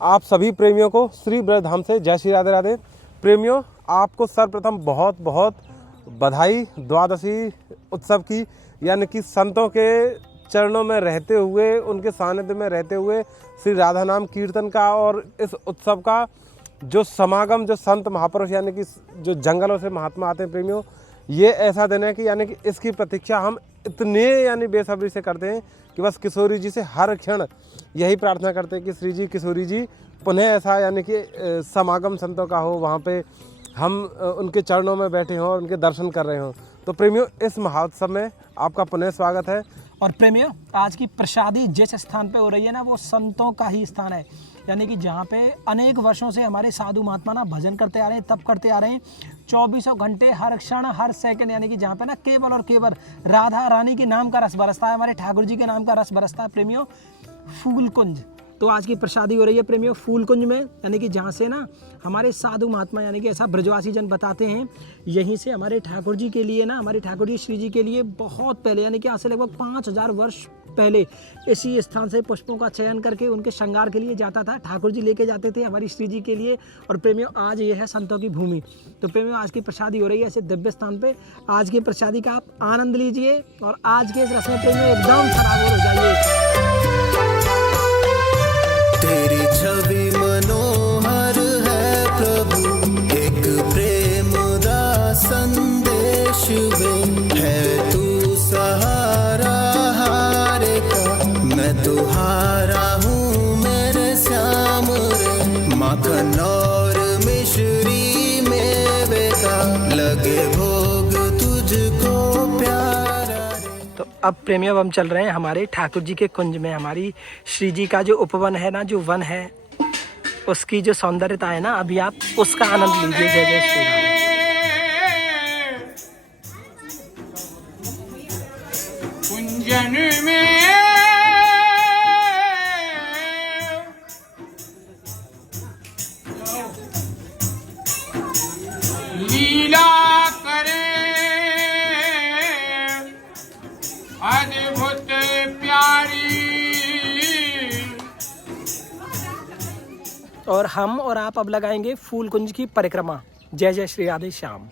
आप सभी प्रेमियों को श्री ब्रजधाम से जय श्री राधे राधे। प्रेमियों, आपको सर्वप्रथम बहुत बहुत बधाई द्वादशी उत्सव की, यानी कि संतों के चरणों में रहते हुए, उनके सानिध्य में रहते हुए श्री राधा नाम कीर्तन का और इस उत्सव का जो समागम, जो संत महापुरुष यानी कि जो जंगलों से महात्मा आते हैं प्रेमियों, ये ऐसा दिन है कि यानी कि इसकी प्रतीक्षा हम इतने यानी बेसब्री से करते हैं कि बस किशोरी जी से हर क्षण यही प्रार्थना करते हैं कि श्री जी किशोरी जी पुनः ऐसा यानी कि समागम संतों का हो, वहाँ पे हम उनके चरणों में बैठे हों और उनके दर्शन कर रहे हों। तो प्रेमियों, इस महोत्सव में आपका पुनः स्वागत है। और प्रेमियों, आज की प्रसादी जिस स्थान पे हो रही है ना, वो संतों का ही स्थान है, यानी कि जहाँ पे अनेक वर्षों से हमारे साधु महात्मा ना भजन करते आ रहे हैं, तप करते आ रहे हैं, 24 घंटे हर क्षण हर सेकंड, यानी कि जहाँ पे ना केवल और केवल राधा रानी के नाम का रस बरसता है, हमारे ठाकुर जी के नाम का रस बरसता है प्रेमियों। फूल कुंज, तो आज की प्रसादी हो रही है प्रेमियों फूल कुंज में, यानी कि जहाँ से ना हमारे साधु महात्मा यानी कि ऐसा ब्रजवासी जन बताते हैं, यहीं से हमारे ठाकुर जी के लिए ना, हमारे ठाकुर जी श्री जी के लिए बहुत पहले, यानी कि आज से लगभग 5000 वर्ष पहले इसी स्थान से पुष्पों का चयन करके उनके श्रृंगार के लिए जाता था, ठाकुर जी लेके जाते थे हमारी श्री जी के लिए। और प्रेमियों, आज ये है संतों की भूमि। तो प्रेमियों, आज की प्रसादी हो रही है ऐसे दिव्य स्थान पे। आज की प्रसादी का आप आनंद लीजिए और आज के इस रस में प्रेमियों एकदम सराबोर हो जाइए। तेरी छवि मनोहर है प्रभु, एक प्रेम दा संदेश वे है, तू सहारा हारे का, मैं तो हारा हूँ मेरे श्याम रे, माखन और मिश्री मेवे का लगे भोग तुझको प्यारा रे। तो अब प्रेमियों, अब हम चल रहे हैं हमारे ठाकुर जी के कुंज में। हमारी श्री जी का जो उपवन है ना, जो वन है, उसकी जो सौंदर्यता है ना, अभी आप उसका आनंद लीजिए। जय जय श्री राम। कुंजन में लीला करे अद्भुत प्यारी, और हम और आप अब लगाएंगे फूल कुंज की परिक्रमा। जय जय श्री राधे श्याम।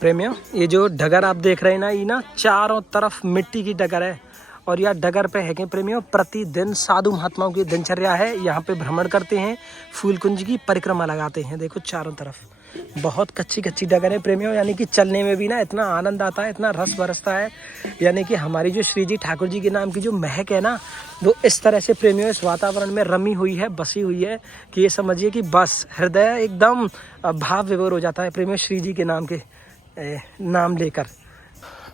प्रेमियों, ये जो डगर आप देख रहे हैं ना, ये ना चारों तरफ मिट्टी की डगर है, और यह डगर पे है कि प्रेमियों प्रतिदिन साधु महात्माओं की दिनचर्या है, यहाँ पे भ्रमण करते हैं, फूल कुंज की परिक्रमा लगाते हैं। देखो चारों तरफ बहुत कच्ची कच्ची डगर है प्रेमियों, यानी कि चलने में भी ना इतना आनंद आता है, इतना रस बरसता है, यानी कि हमारी जो श्री जी ठाकुर जी के नाम की जो महक है ना, वो इस तरह से प्रेमियों इस वातावरण में रमी हुई है, बसी हुई है कि ये समझिए कि बस हृदय एकदम भाव विभोर हो जाता है प्रेमियों श्री जी के नाम के नाम लेकर।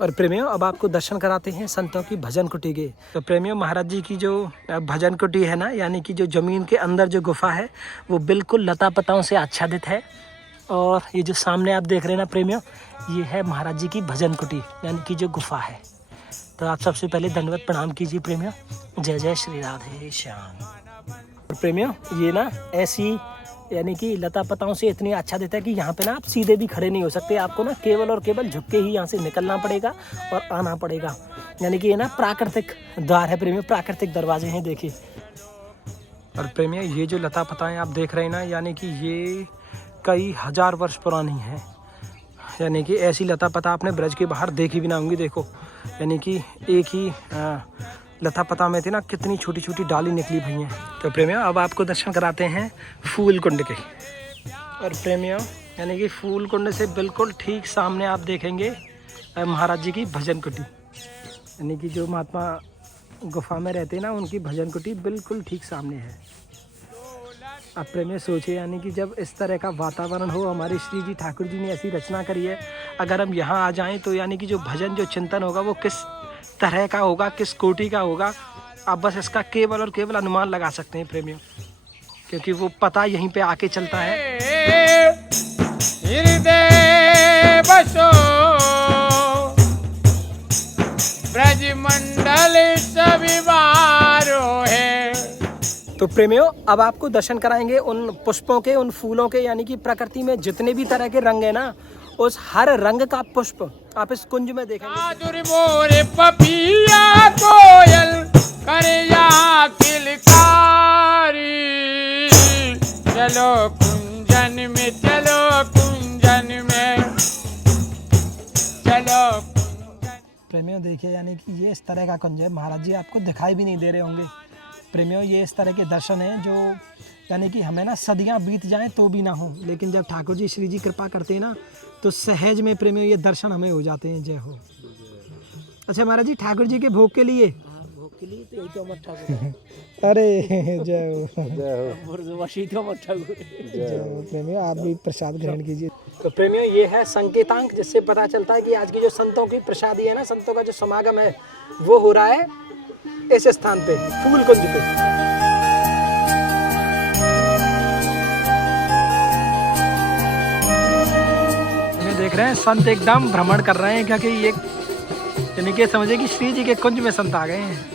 और प्रेमियों, अब आपको दर्शन कराते हैं संतों की भजन कुटी के। तो प्रेमियों, महाराज जी की जो भजन कुटी है ना, यानी कि जो जमीन के अंदर जो गुफा है, वो बिल्कुल लता पताओं से आच्छादित है। और ये जो सामने आप देख रहे हैं ना प्रेमियों, ये है महाराज जी की भजन कुटी, यानी कि जो गुफा है। तो आप सबसे पहले दंडवत प्रणाम कीजिए प्रेमियों। जय जय श्री राधे श्याम। और प्रेमियों, ये ना ऐसी यानी कि लता पताओं से इतनी आच्छादित है कि यहाँ पे ना आप सीधे भी खड़े नहीं हो सकते, आपको ना केवल और केवल झुक के ही यहाँ से निकलना पड़ेगा और आना पड़ेगा। यानी कि ये ना प्राकृतिक द्वार है प्रेमियों, प्राकृतिक दरवाजे हैं, देखिए। और प्रेमियों, ये जो लता पताएं आप देख रहे हैं ना, यानी कि ये कई हजार वर्ष पुरानी है, यानी कि ऐसी लता पता आपने ब्रज के बाहर देखी भी ना होंगी। देखो, यानी कि एक ही लता पता में थे ना, कितनी छोटी छोटी डाली निकली भई हैं। तो प्रेमियों, अब आपको दर्शन कराते हैं फूल कुंड के। और प्रेमियों, यानी कि फूल कुंड से बिल्कुल ठीक सामने आप देखेंगे महाराज जी की भजन कुटी, यानी कि जो महात्मा गुफा में रहते हैं ना, उनकी भजन कुटी बिल्कुल ठीक सामने है। अब प्रेमियों सोचिए, यानी कि जब इस तरह का वातावरण हो, हमारे श्री जी ठाकुर जी ने ऐसी रचना करी है, अगर हम यहाँ आ जाएं तो यानी कि जो भजन जो चिंतन होगा वो किस तरह का होगा, किस कोटि का होगा, आप बस इसका केवल और केवल अनुमान लगा सकते हैं प्रेमियों, क्योंकि वो पता यहीं पे आके चलता है। हृदय बसो ब्रज मंडल सभी बारो है। तो प्रेमियों, अब आपको दर्शन कराएंगे उन पुष्पों के, उन फूलों के, यानी कि प्रकृति में जितने भी तरह के रंग है ना, उस हर रंग का पुष्प आप इस कुंज में देखेंगे। आदुर मोरे पपिया कोयल करे या किलकारी, चलो कुंजन में, चलो कुंजन में, चलो कुंजन। प्रेमियों देखिए, यानी कि ये इस तरह का कुंज है, महाराज जी आपको दिखाई भी नहीं दे रहे होंगे। प्रेमियों ये इस तरह के दर्शन हैं जो यानी कि हमें ना सदियां बीत जाएं तो भी ना हो, लेकिन जब ठाकुर जी श्री जी कृपा करते हैं ना तो सहज में प्रेमियों ये दर्शन हमें हो जाते हैं। जय हो। अच्छा महाराज जी, ठाकुर जी के भोग के लिए के लिए तो यही तो अमर ठाकुर अरे जय हो, वही तो अमर ठाकुर। जय हो। प्रेमियों आप भी प्रसाद ग्रहण कीजिए। तो प्रेमियों ये है संकेतांक, जिससे पता चलता है कि आज की जो संतों की प्रसादी है ना, संतों का जो समागम है वो हो रहा है इस स्थान पे, फूल कुंज पे। देख रहे हैं संत एकदम भ्रमण कर रहे हैं, क्योंकि ये यानी कि समझे कि श्री जी के कुंज में संत आ गए हैं।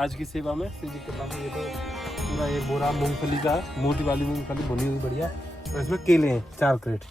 आज की सेवा में श्री जी के पास ये तो पूरा एक बोरा मूंगफली का, मोटी वाली मूंगफली भुनी हुई बढ़िया, और इसमें केले हैं 4 क्रेट।